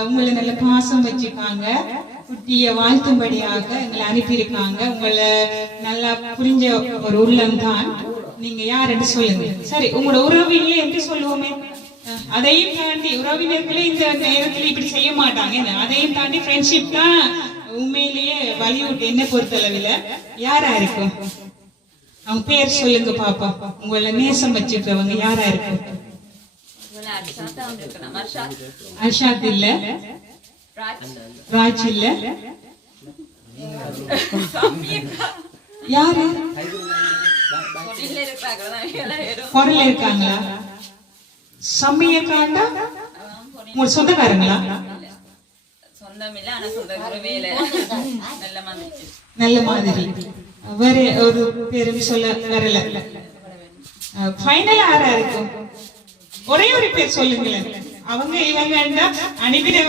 உங்களை நல்ல பாசம் வச்சிருக்காங்க, குட்டிய வாழ்த்தும்படியாக எங்களை அனுப்பியிருக்காங்க. உங்களை நல்லா புரிஞ்ச ஒரு உள்ளம் தான். நீங்க யார் என்று சொல்லுங்க. சரி, உங்களோட உறவினே என்று சொல்லுவோமே, அதையும் தாண்டி உறவினர்களே இந்த நேரத்தில் இப்படி செய்ய மாட்டாங்க. அதையும் தாண்டி ஃப்ரெண்ட்ஷிப் தான் உண்மையிலேயே வலியுட். என்ன பொறுத்தளவில் யாரா இருக்கும்? அவங்க பேர் சொல்லுங்க பாப்பா. உங்களை நேசம் வச்சிருக்கிறவங்க யாரா இருக்கும்? அர்ஷாத் இல்ல, ராஜ் இல்ல, யாரு? பொருள் இருக்காங்களா? சம்மிய காண்டா உங்க சொந்தக்காரங்களா? நல்ல மாதிரி. வேற ஒரு பேரும் சொல்ல வரல. ஃபைனல் யாரா இருக்கும்? ஒரே ஒரு பேர் சொல்லுங்களேன். அவங்க இவங்க அனுப்பின